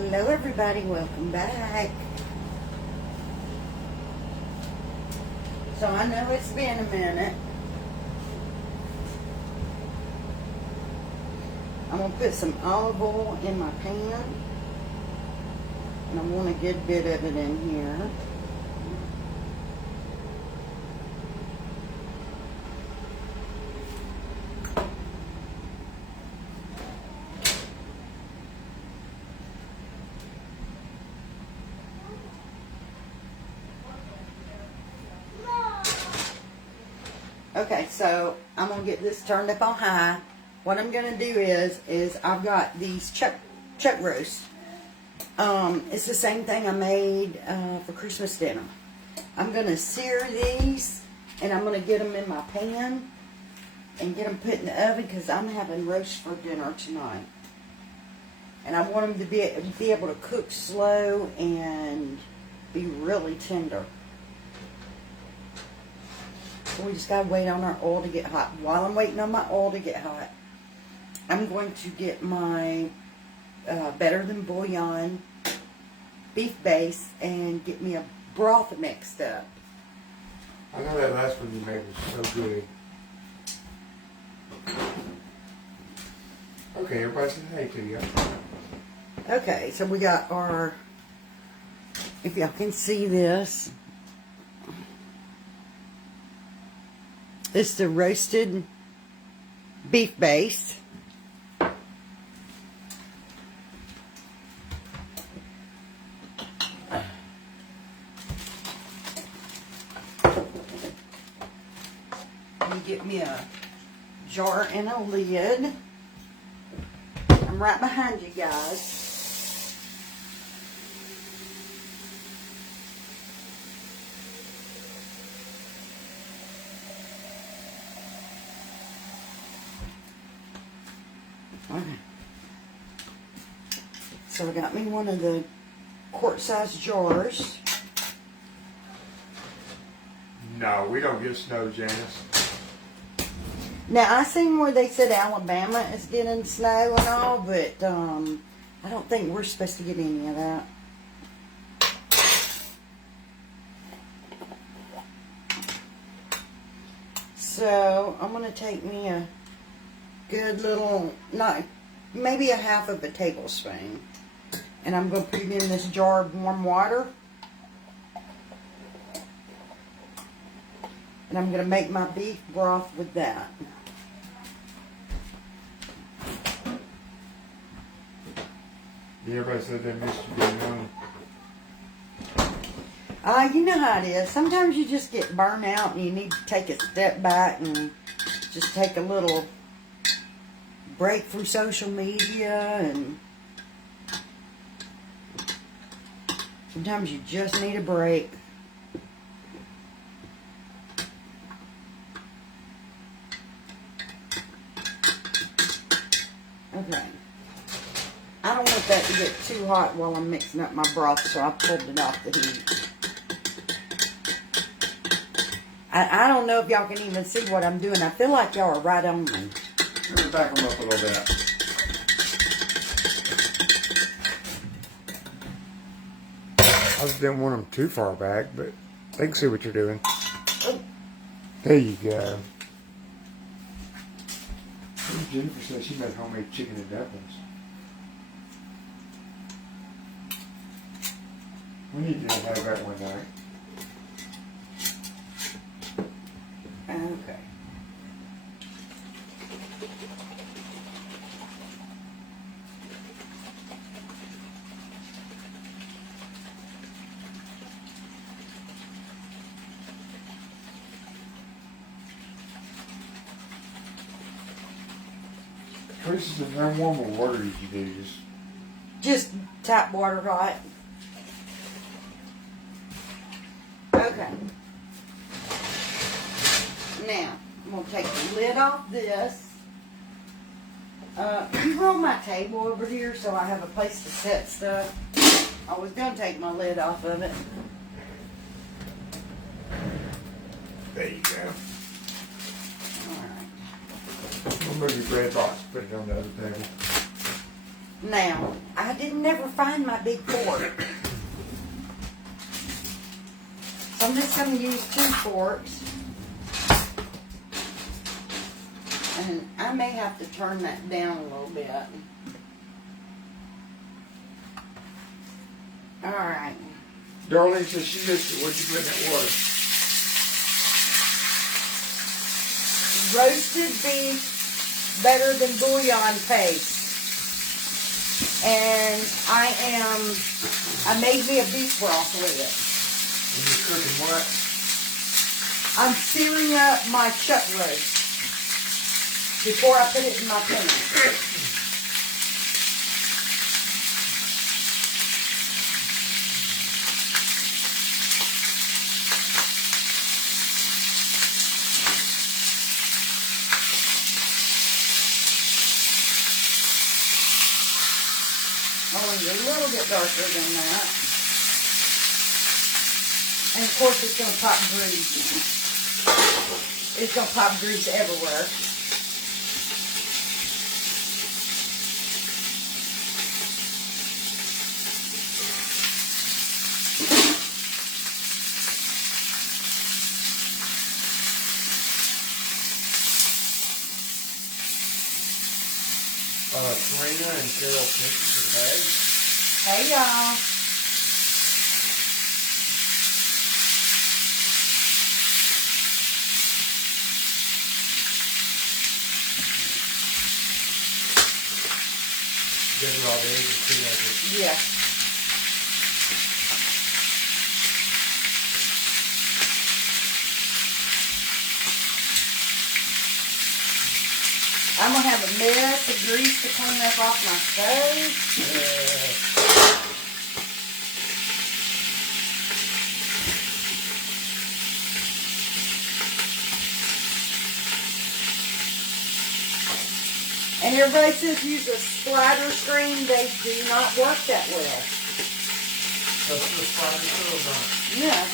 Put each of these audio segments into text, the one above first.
Hello everybody, welcome back. So I know it's been a minute. I'm going to put some olive oil in my pan. And I want a good bit of it in here. Okay, so I'm going to get this turned up on high. What I'm going to do is I've got these chuck roasts. It's the same thing I made for Christmas dinner. I'm going to sear these, and I'm going to get them in my pan and get them put in the oven because I'm having roast for dinner tonight. And I want them to be able to cook slow and be really tender. So we just got to wait on our oil to get hot. While I'm waiting on my oil to get hot, I'm going to get my Better Than Bouillon beef base and get me a broth mixed up. I know that last one you made was so good. Okay, everybody say hey to you. Okay, so we got our, if y'all can see this, it's the roasted beef base. You get me a jar and a lid. I'm right behind you guys. Okay. So I got me one of the quart-sized jars. No, we don't get snow, Janice. Now, I seen where they said Alabama is getting snow and all, but I don't think we're supposed to get any of that. So, I'm going to take me a good little, maybe a half of a tablespoon. And I'm going to put it in this jar of warm water. And I'm going to make my beef broth with that. Everybody said they missed you being home. You know how it is. Sometimes you just get burnt out and you need to take a step back and just take a little break from social media, and sometimes you just need a break. Okay. I don't want that to get too hot while I'm mixing up my broth, so I pulled it off the heat. I don't know if y'all can even see what I'm doing. I feel like y'all are right on me. Let me back them up a little bit. I just didn't want them too far back, but they can see what you're doing. Oh. There you go. Jennifer said she made homemade chicken and dumplings. We need to have that one night. Okay. Tracy's in how warm of water did you do? Just tap water hot. Okay. Now, I'm going to take the lid off this. You roll my table over here so I have a place to set stuff. I was going to take my lid off of it. There you go. Alright. We'll move your bread box, put it on the other table. Now, I didn't never find my big fork. So I'm just going to use 2 forks. And I may have to turn that down a little bit. Alright. Darlene says she missed it. What'd you put in that water? Roasted beef better than bouillon paste. And I made me a beef broth with it. And you're cooking what? I'm searing up my chuck roast before I put it in my pan. Only a little bit darker than that. And of course it's going to pop grease. It's going to pop grease everywhere. Serena and Carol Pinches and Hay. Hey y'all. Get it all the eggs and teenagers. Yeah. I'm going to have a mess of grease to clean up off my stove. And everybody says use a splatter screen. They do not work that well. That's the spider still done. Yeah.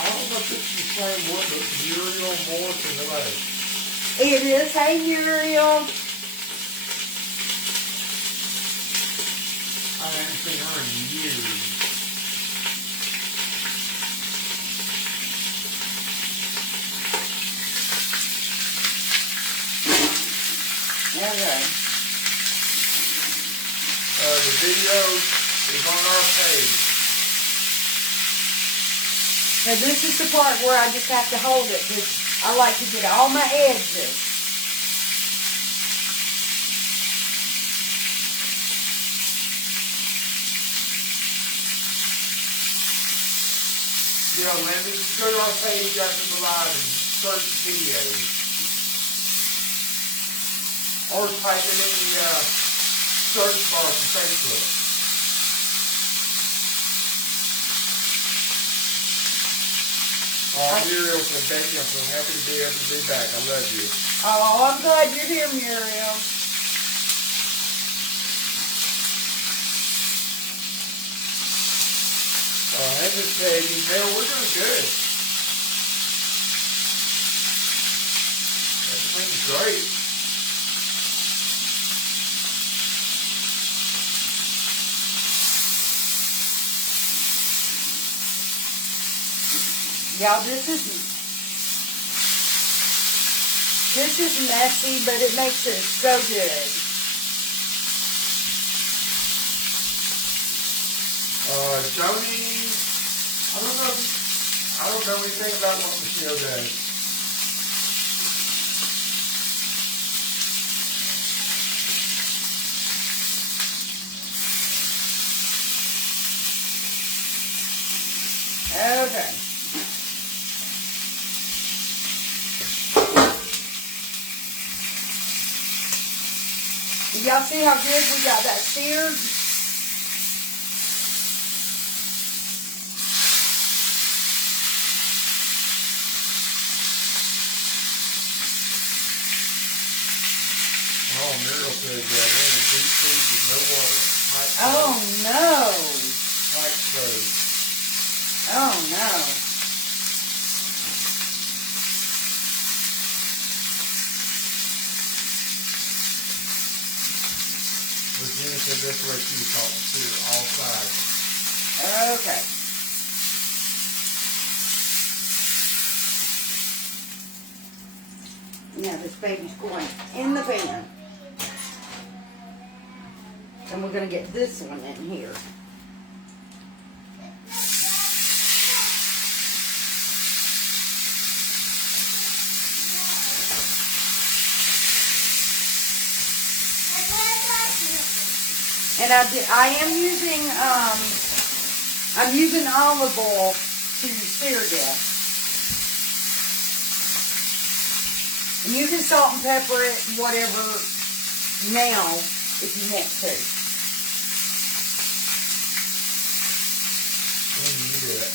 I don't know if it's the same one, but Muriel Morse and the lady. It is. Hey, Muriel. I haven't seen her in years. Okay. The video is on our page. Now this is the part where I just have to hold it because I like to get all my edges. Yeah, Linda, just go to our page after the live and search videos. Or type it in the search bar from Facebook. Muriel said, Becky, I'm so happy to be able to be back. I love you. Oh, I'm glad you're here, Muriel. And Miss Peggy, Mel, we're doing good. Everything's great. Y'all, this is messy, but it makes it so good. Joni, I don't know anything about what Michelle does. Okay. Y'all see how good we got that seared? Oh, Muriel said that in a deep freeze with no water. Oh no. Tight clothes. Oh no. Then it said this way you talk to all sides. Okay. Now this baby's going in the pan. And we're going to get this one in here. And I am using, I'm using olive oil to sear this. And you can salt and pepper it, whatever, now, if you want to. When you do it.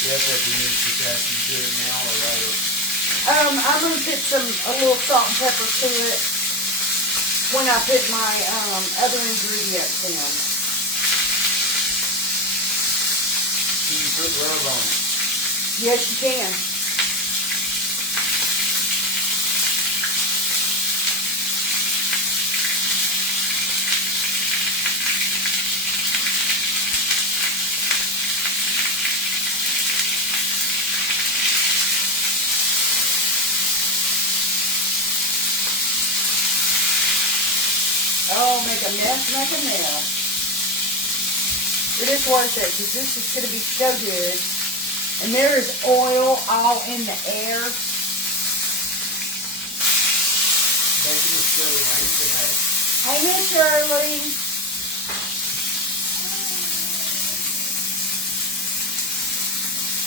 Yes, if you need to test, you do it now or later. I'm going to put a little salt and pepper to it when I put my other ingredients in. Can you put rub on it? Yes, you can. Oh, make a mess, make a mess. It is worth it because this is going to be so good. And there is oil all in the air. Making the Shirley right today. Hey, Miss Shirley.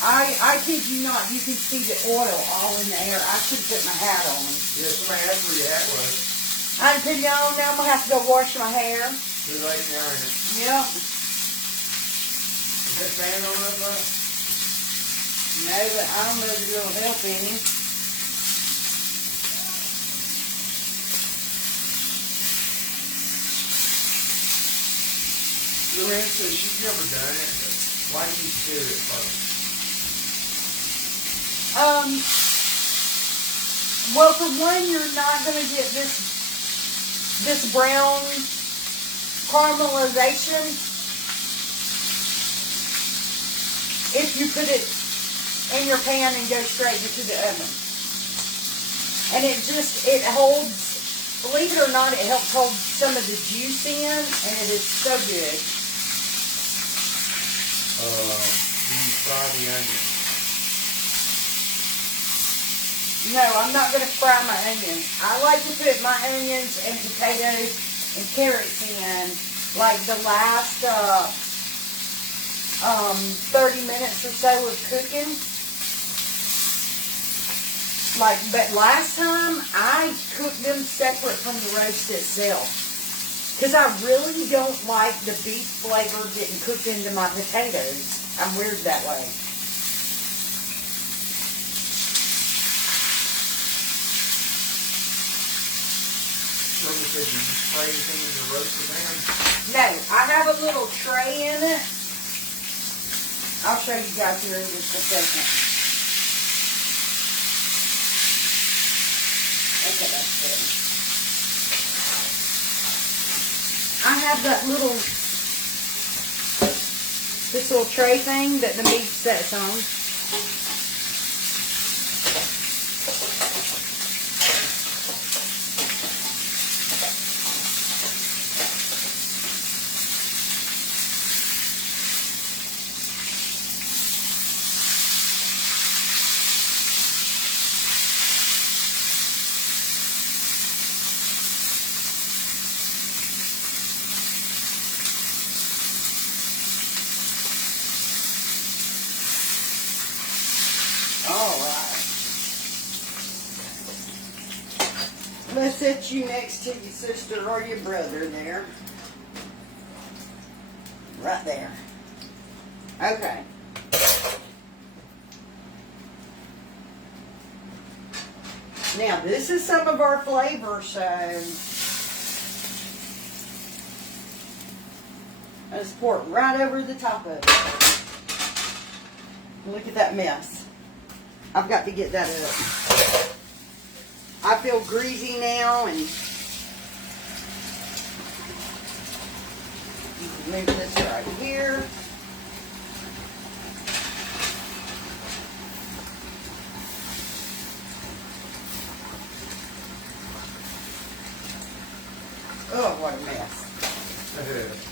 I kid you not, you can see the oil all in the air. I should have put my hat on. Yeah, somebody asked where your hat was. I put it on, now I'm going to have to go wash my hair. Too late now, ain't it? Yep. Is that fan on up there? No, but I don't know if it'll help any. Lorraine says she's never done it, but why do you stir it first? Well, for one, you're not going to get this brown caramelization if you put it in your pan and go straight into the oven. And it holds, believe it or not, it helps hold some of the juice in, and it is so good. Do you fry the onion? No, I'm not going to fry my onions. I like to put my onions and potatoes and carrots in like the last 30 minutes or so of cooking. But last time I cooked them separate from the roast itself. Because I really don't like the beef flavor getting cooked into my potatoes. I'm weird that way. Shirley said, do you spray anything in your roasted ham? No, I have a little tray in it. I'll show you guys here in just a second. Okay, that's good. I have that this little tray thing that the meat sets on. Let's set you next to your sister or your brother there. Right there. Okay. Now, this is some of our flavor, so I just pour it right over the top of it. Look at that mess. I've got to get that up. I feel greasy now, and move this right here. Oh, what a mess. It is.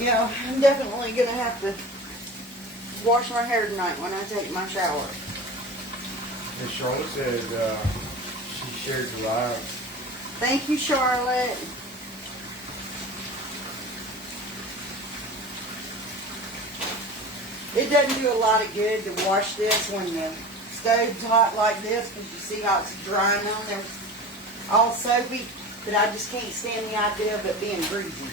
You know, I'm definitely going to have to wash my hair tonight when I take my shower. And Charlotte said she shared the live. Thank you, Charlotte. It doesn't do a lot of good to wash this when the stove's hot like this, because you see how it's drying on there, all soapy, but I just can't stand the idea of it being greasy.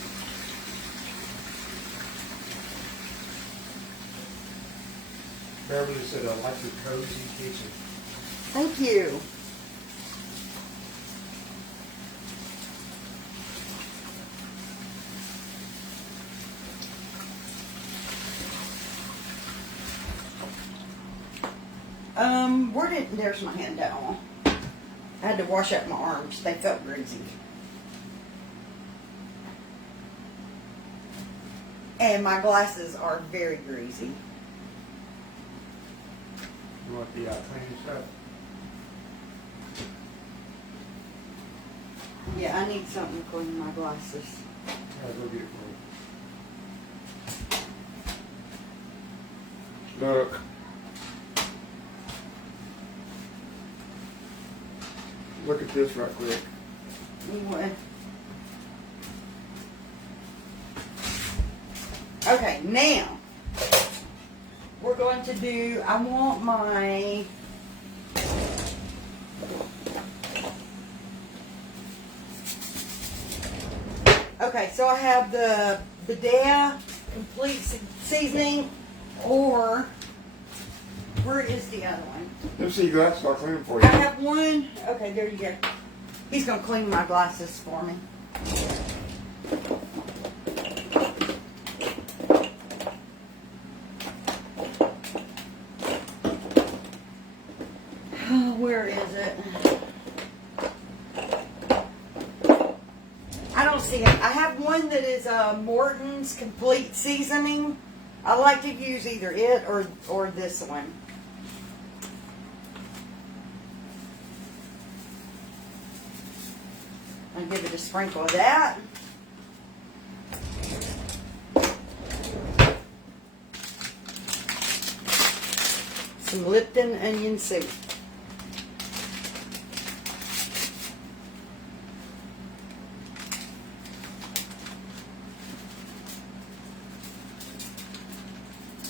Beverly said, I like your cozy kitchen. Thank you. There's my hand towel. I had to wash out my arms. They felt greasy. And my glasses are very greasy. You want the cleaning stuff? Yeah, I need something to clean my glasses. I'll go get it for you. Look. Look at this right quick. Anyway. Okay, now we're going to do, I want my okay, so I have the Badea complete seasoning, or where is the other one? Let me see your glasses. I'll clean them for I you. have one. Okay, there you go. He's going to clean my glasses for me. Oh, where is it? I don't see it. I have one that is Morton's Complete Seasoning. I like to use either it or this one. I'll give it a sprinkle of that. Some Lipton onion soup.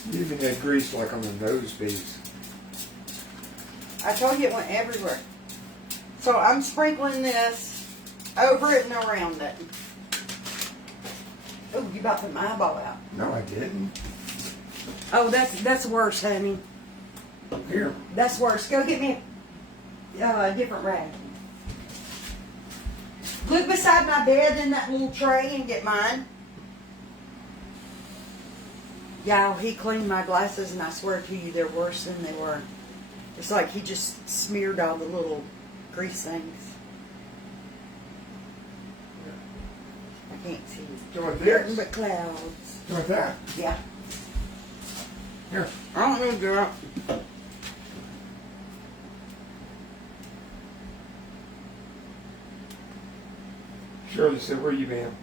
You even had grease like on the nose piece. I told you it went everywhere. So I'm sprinkling this over it and around it. Oh, you about put my eyeball out. No, I didn't. Oh, that's worse, honey. Here. That's worse. Go get me a different rag. Look beside my bed in that little tray and get mine. Yeah, he cleaned my glasses, and I swear to you, they're worse than they were. It's like he just smeared all the little grease things. I can't see. Do you want Nothing this? but clouds. You want that? Yeah. Here. I don't know, girl. Shirley said, where you been?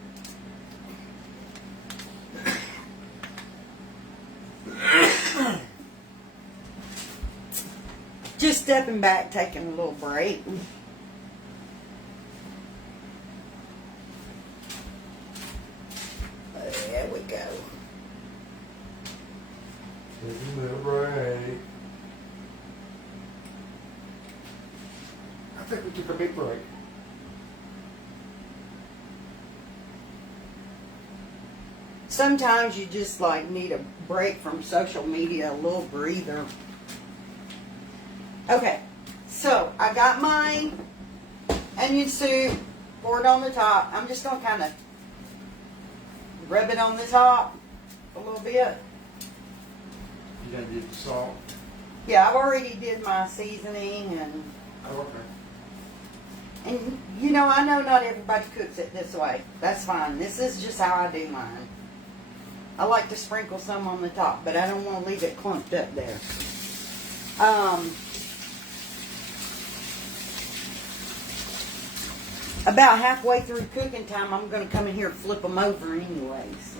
Just stepping back, taking a little break. There we go. Taking a little break. I think we took a big break. Sometimes you just like need a break from social media, a little breather. Okay, so I got my onion soup, pour it on the top. I'm just gonna kind of rub it on the top a little bit. You gotta get the salt. Yeah, I've already did my seasoning and Oh, okay. you know, I know not everybody cooks it this way. That's fine. This is just how I do mine. I like to sprinkle some on the top, but I don't want to leave it clumped up there. About halfway through cooking time, I'm going to come in here and flip them over anyways.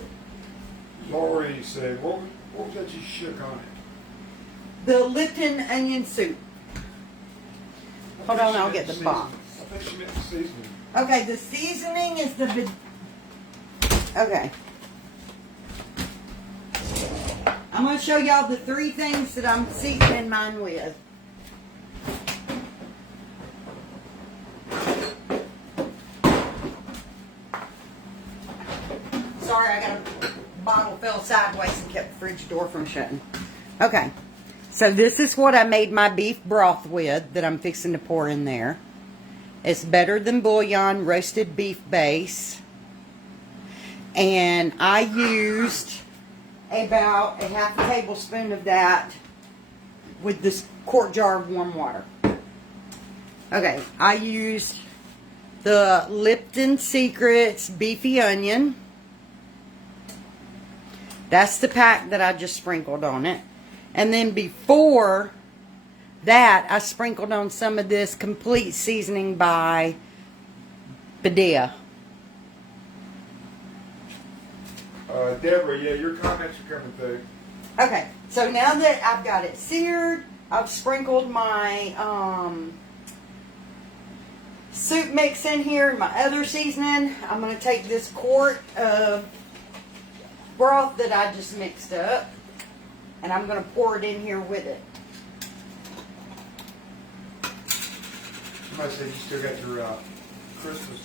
Lori said, what was that you shook on it? The Lipton onion soup. Hold on, I'll get the box. I think she meant the seasoning. Okay, the seasoning is the... Okay. I'm going to show y'all the 3 things that I'm seasoning mine with. Sorry, I got a bottle fell sideways and kept the fridge door from shutting. Okay, so this is what I made my beef broth with that I'm fixing to pour in there. It's Better Than Bouillon roasted beef base. And I used about a half a tablespoon of that with this quart jar of warm water. Okay, I used the Lipton Secrets Beefy Onion. That's the pack that I just sprinkled on it. And then before that, I sprinkled on some of this Complete Seasoning by Badia. Deborah, yeah, your comments are coming through. Okay, so now that I've got it seared, I've sprinkled my soup mix in here, my other seasoning. I'm going to take this quart of broth that I just mixed up, and I'm going to pour it in here with it. Somebody said you still got your Christmas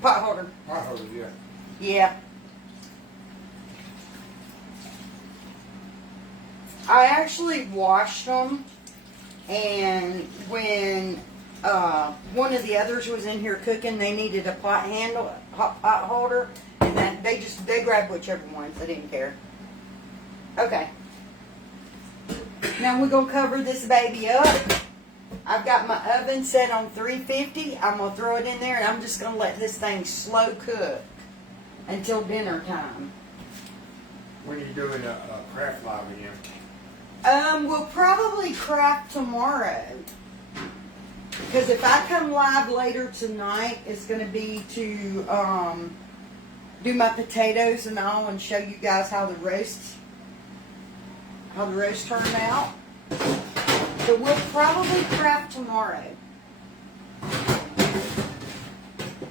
Pot holder. pot holder, yeah. Yeah. I actually washed them, and when one of the others was in here cooking, they needed a pot holder, and that they grabbed whichever ones. They didn't care. Okay. Now we're gonna cover this baby up. I've got my oven set on 350. I'm gonna throw it in there, and I'm just gonna let this thing slow cook until dinner time. When are you doing a craft live again? We'll probably craft tomorrow. Because if I come live later tonight, it's going to be to do my potatoes and all, and show you guys how the roast turned out. So we'll probably craft tomorrow.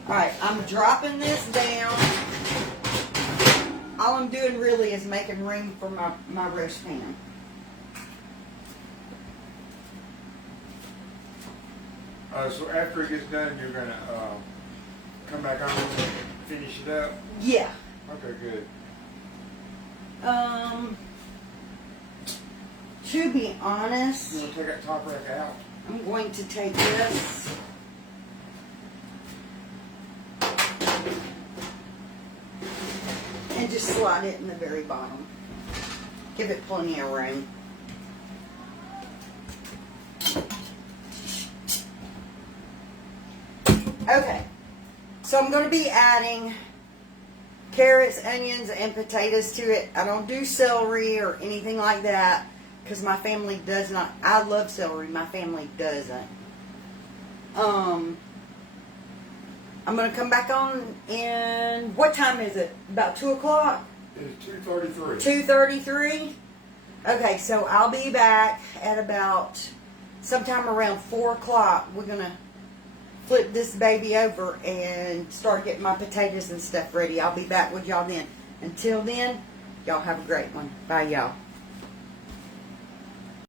Alright, I'm dropping this down. All I'm doing really is making room for my roast pan. So after it gets done, you're gonna come back on and finish it up? Yeah. Okay, good. To be honest, You want to take that top rack out? I'm going to take this. And just slide it in the very bottom. Give it plenty of room. Okay, so I'm going to be adding carrots, onions, and potatoes to it. I don't do celery or anything like that because my family does not. I love celery. My family doesn't. I'm going to come back on in, what time is it? About 2 o'clock? It's 2:33. 2:33? Okay, so I'll be back at about sometime around 4 o'clock. We're going to flip this baby over and start getting my potatoes and stuff ready. I'll be back with y'all then. Until then, y'all have a great one. Bye, y'all.